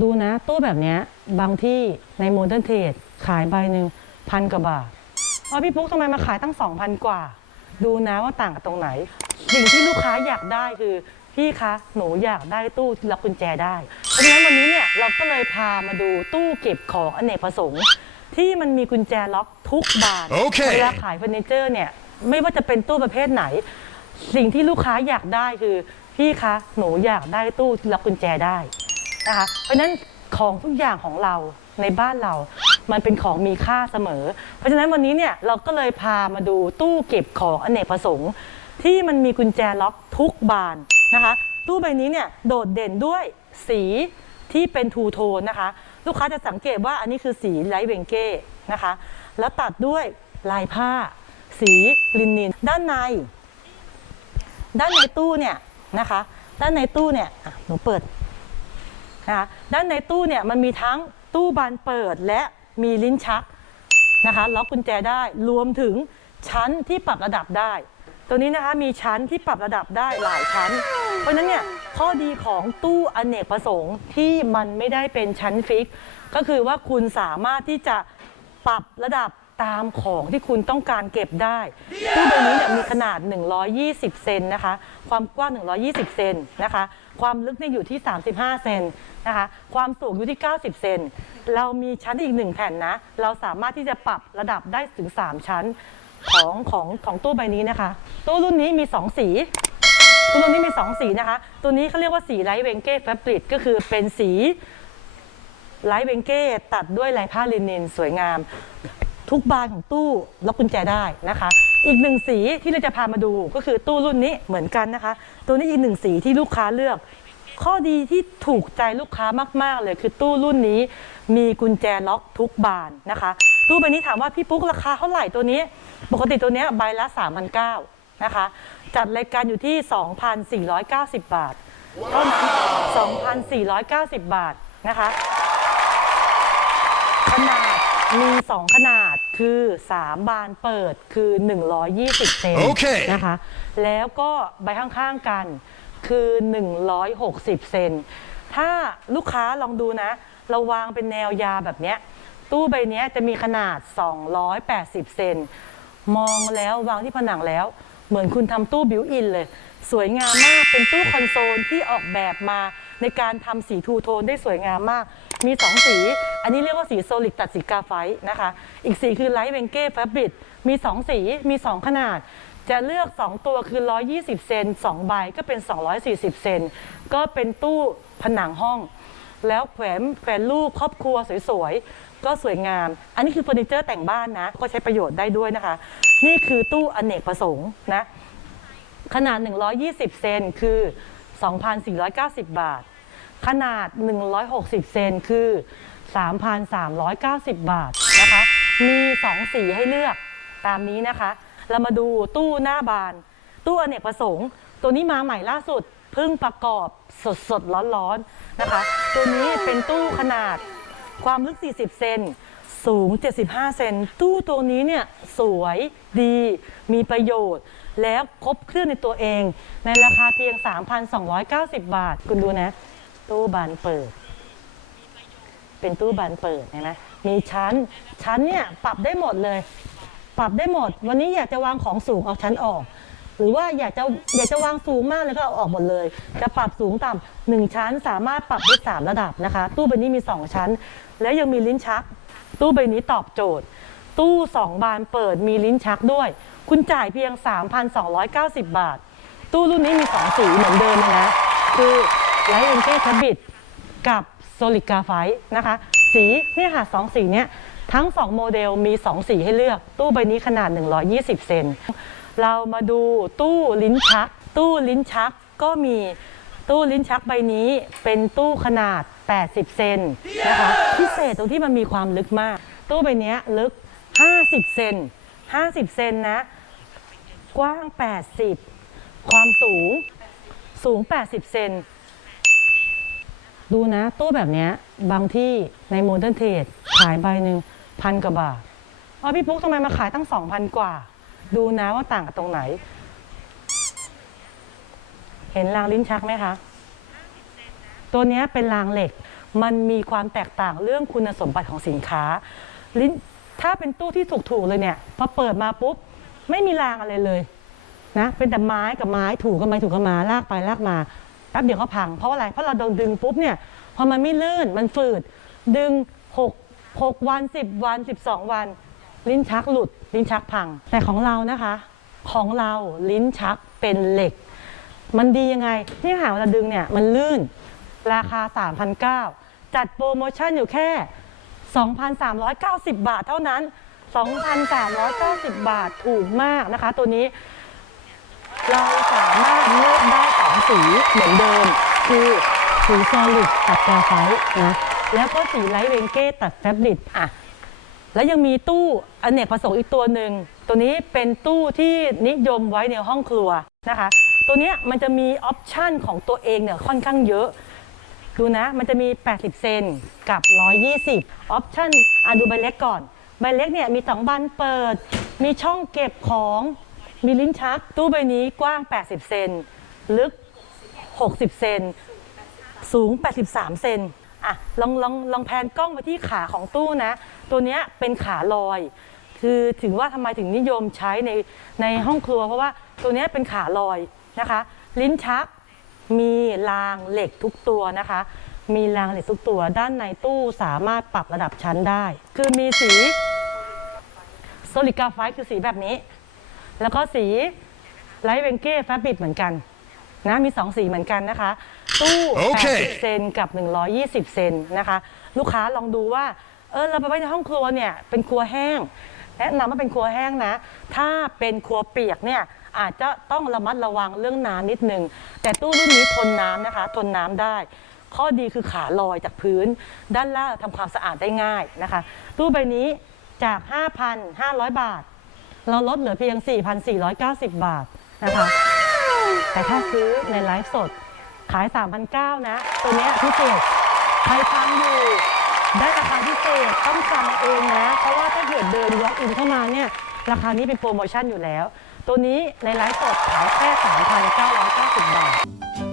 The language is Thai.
ดูนะตู้แบบเนี้ยบางที่ในโมเดิร์นเทรดขายใบหนึ่งพันกว่าบาทว่าพี่ปุ๊กทำไมมาขายตั้ง 2,000 กว่า ดูนะว่าต่างกันตรงไหน สิ่งที่ลูกค้าอยากได้คือพี่คะหนูอยากได้ตู้ที่ล็อกกุญแจได้เพราะฉะนั้นวันนี้เนี่ยเราก็เลยพามาดูตู้เก็บของอเนกประสงค์ ที่มันมีกุญแจล็อกทุกบานโอเคเวลาขายเฟอร์นิเจอร์เนี่ยไม่ว่าจะเป็นตู้ประเภทไหน สิ่งที่ลูกค้าอยากได้คือพี่คะหนูอยากได้ตู้ที่ล็อกกุญแจได้ นะคะ เพราะฉะนั้นของทุกอย่างของเราในบ้านเรา มันเป็นของมีค่าเสมอ เพราะฉะนั้นวันนี้เนี่ยเราก็เลยพามาดูตู้เก็บของอเนกประสงค์ ที่มันมีกุญแจล็อกทุกบานนะคะ ตู้ใบนี้เนี่ยโดดเด่นด้วยสีที่เป็นทูโทนนะคะ ลูกค้าจะสังเกตว่าอันนี้คือสีไลท์เวงเก้นะคะ แล้วตัดด้วยลายผ้า สีลินิน ด้านใน ด้านในตู้เนี่ยนะคะ ด้านในตู้เนี่ยหนูเปิด นะคะด้านในตู้เนี่ยมันมีทั้งตู้บานเปิดและมีลิ้นชักนะคะล็อกกุญแจได้รวมถึงชั้นที่ปรับระดับได้ ตัวนี้นะคะมีชั้นที่ปรับระดับได้หลายชั้น เพราะนั้นเนี่ยข้อดีของตู้อเนกประสงค์ที่มันไม่ได้เป็นชั้นฟิก ก็คือว่าคุณสามารถที่จะปรับระดับตามของที่คุณต้องการเก็บได้ ตู้ใบนี้เนี่ยมีขนาด 120 เซนนะคะ ความกว้าง 120 เซนนะคะ ความลึกเนี่ยอยู่ที่ 35 เซนนะคะ ความสูงอยู่ที่ 90 เซน เรามีชั้นอีกหนึ่งแผ่นนะ เราสามารถที่จะปรับระดับได้ถึง 3 ชั้นของของของตู้ใบนี้นะคะ ตู้รุ่นนี้มี 2 สีตู้รุ่นนี้มี 2 สีนะคะ ตัวนี้เขาเรียกว่าสีไลท์เวงเก้แฟบริกก็คือเป็นสีไลท์เวงเก้ตัดด้วยลายผ้าลินินสวยงาม ทุกบานของตู้ล็อกกุญแจได้นะคะ อีกหนึ่งสีที่เราจะพามาดูก็คือตู้รุ่นนี้เหมือนกันนะคะ ตัวนี้อีกหนึ่งสีที่ลูกค้าเลือก ข้อดีที่ถูกใจลูกค้ามาก ๆ เลยคือตู้รุ่นนี้ มีกุญแจล็อกทุกบานนะคะ ตู้ใบนี้ถามว่าพี่ปุ๊กราคาเท่าไหร่ตัวนี้ ปกติตัวนี้ใบละ3,900นะคะ จัดรายการอยู่ที่ 2,490 บาทเท่านั้น2,490 บาทนะคะขนาด มี 2 ขนาดคือ 3 บานเปิดคือ 120 เซนโอเค นะคะ แล้วก็ใบข้างๆกันคือ 160 เซน ถ้าลูกค้าลองดูนะ เราวางเป็นแนวยาวแบบเนี้ย ตู้ใบเนี้ยจะมีขนาด 280 เซน มองแล้ววางที่ผนังแล้ว เหมือนคุณทำตู้บิวอินเลย สวยงามมาก เป็นตู้คอนโซลที่ออกแบบมาในการทำสีทูโทนได้สวยงามมาก มี 2 สี อันนี้เรียกว่าสีโซลิดตัดสีกาไฟต์นะคะ อีกสีคือไลท์เวงเก้แฟบริกมี 2 สี มี 2 ขนาด จะเลือก 2 ตัวคือ 120 เซน2ใบก็เป็น 240 เซน ก็เป็นตู้ผนังห้อง แล้วแขวนแขวนรูปครอบครัวสวยๆ ก็สวยงาม อันนี้คือเฟอร์นิเจอร์แต่งบ้านนะ ก็ใช้ประโยชน์ได้ด้วยนะคะ นี่คือตู้อเนกประสงค์นะ ขนาด 120 เซนคือ 2,490 บาท ขนาด 160 เซนคือ 3,390 บาทนะคะ มี 2 สีให้เลือกตามนี้นะคะ เรามาดูตู้หน้าบาน ตู้อเนกประสงค์ ตัวนี้มาใหม่ล่าสุดเพิ่งประกอบสดสดๆร้อนๆนะคะ ตัวนี้เป็นตู้ขนาดความลึก 40 เซนสูง 75 เซนตู้ตัวนี้เนี่ยสวยดีมีประโยชน์ แล้วครบเครื่องในตัวเอง ในราคาเพียง 3,290 บาท คุณดูนะ ตู้บานเปิด เป็นตู้บานเปิดเห็นไหมมีชั้น ชั้นเนี่ยปรับได้หมดเลย ปรับได้หมด วันนี้อยากจะวางของสูงเอาชั้นออก หรือว่าอยากจะอยากจะวางสูงมากเลยก็เอาออกหมดเลย จะปรับสูงต่ำหนึ่งชั้นสามารถปรับได้สามระดับนะคะ ตู้ใบนี้มีสองชั้น แล้วยังมีลิ้นชัก ตู้ใบนี้ตอบโจทย์ ตู้สองบานเปิดมีลิ้นชักด้วย คุณจ่ายเพียง 3,290 บาท ตู้รุ่นนี้มีสองสีเหมือนเดิมเลยนะคือ ไลท์เอ็นเก้ทับบิดกับโซลิกาไฟนะคะ สีเนี่ยค่ะสองสีเนี้ยทั้ง 2 โมเดลมี 2 สีให้เลือก ตู้ใบนี้ขนาด 120 เซน เรามาดูตู้ลิ้นชัก ตู้ลิ้นชักก็มีตู้ลิ้นชักใบนี้เป็นตู้ขนาด 80 เซนนะคะพิเศษตรงที่มันมีความลึกมาก ตู้ใบนี้ลึก 50 เซน 50 เซนนะ กว้าง 80 ความสูงสูง 80 เซน ดูนะตู้แบบนี้บางที่ในโมเดิร์นเทรดขายใบหนึ่งพันกว่าบาทว่าพี่ปุ๊กทำไมมาขายตั้งสองพันกว่า ดูนะว่าต่างกันตรงไหน เห็นรางลิ้นชักไหมคะ ตัวนี้เป็นรางเหล็ก มันมีความแตกต่างเรื่องคุณสมบัติของสินค้า ลิ้นถ้าเป็นตู้ที่ถูกๆเลยเนี่ยพอเปิดมาปุ๊บ ไม่มีรางอะไรเลยนะเป็นแต่ไม้กับไม้ถูกกันไปถูกันมาลากไปลากมา แป๊บเดียวก็พัง เพราะอะไร เพราะเราโดนดึงปุ๊บเนี่ย พอมันไม่ลื่น มันฝืด ดึง6 6วัน 10 วัน 12 วัน ลิ้นชักหลุด ลิ้นชักพัง แต่ของเรานะคะ ของเราลิ้นชักเป็นเหล็ก มันดียังไงนี่ค่ะเวลาดึงเนี่ยมันลื่น ราคา 3,900 จัดโปรโมชั่นอยู่แค่ 2,390 บาทเท่านั้น 2,390 บาทถูกมากนะคะ ตัวนี้ เราสามารถเลือกได้ สองสีเหมือนเดิม คือสีโซลิดตัดกราไฟต์นะแล้วก็สีไลท์เวนเก้ตัดแฟบริดอะแล้วยังมีตู้อเนกประสงค์อีกตัวหนึ่ง ตัวนี้เป็นตู้ที่นิยมไว้ในห้องครัวนะคะ ตัวเนี้ยมันจะมีออปชันของตัวเองเนี่ยค่อนข้างเยอะ ดูนะ มันจะมี 80 เซนกับ 120 ออปชันอะดูใบเล็กก่อน ใบเล็กเนี่ยมี 2บานเปิด มีช่องเก็บของ มีลิ้นชัก ตู้ใบนี้กว้าง 80 เซน ลึก 60 เซน สูง 83 เซนอะลองลองลองแพนกล้องไปที่ขาของตู้นะ ตัวเนี้ยเป็นขาลอย คือถึงว่าทำไมถึงนิยมใช้ในในห้องครัว เพราะว่าตัวเนี้ยเป็นขาลอยนะคะ ลิ้นชักมีรางเหล็กทุกตัวนะคะ มีรางเหล็กทุกตัว ด้านในตู้สามารถปรับระดับชั้นได้ คือมีสีโซลิกาไฟคือสีแบบนี้ แล้วก็สีไลท์เวนเก้แฟบริดเหมือนกัน นะมี 2 สีเหมือนกันนะคะ ตู้โอเค80เซนกับ 120 เซนนะคะ ลูกค้าลองดูว่าเออเราไปไว้ในห้องครัวเนี่ยเป็นครัวแห้งแนะนำว่าเป็นครัวแห้งนะ ถ้าเป็นครัวเปียกเนี่ยอาจจะต้องระมัดระวังเรื่องน้ำนิดนึง แต่ตู้รุ่นนี้ทนน้ำนะคะ ทนน้ำได้ ข้อดีคือขาลอยจากพื้น ด้านล่างทำความสะอาดได้ง่ายนะคะ ตู้ใบนี้จาก 5,500 บาท เราลดเหลือเพียง 4,490 บาทนะคะ แต่ถ้าซื้อในไลฟ์สด ขาย 3,900 นะ ตัวเนี้ยพิเศษใครฟังอยู่ ได้ราคาพิเศษต้องจองเองนะ เพราะว่าถ้าเกิดเดินวอล์กอินเข้ามาเนี่ย ราคานี้เป็นโปรโมชั่นอยู่แล้ว ตัวนี้ในไลฟ์สดขายแค่ 3,990 บาท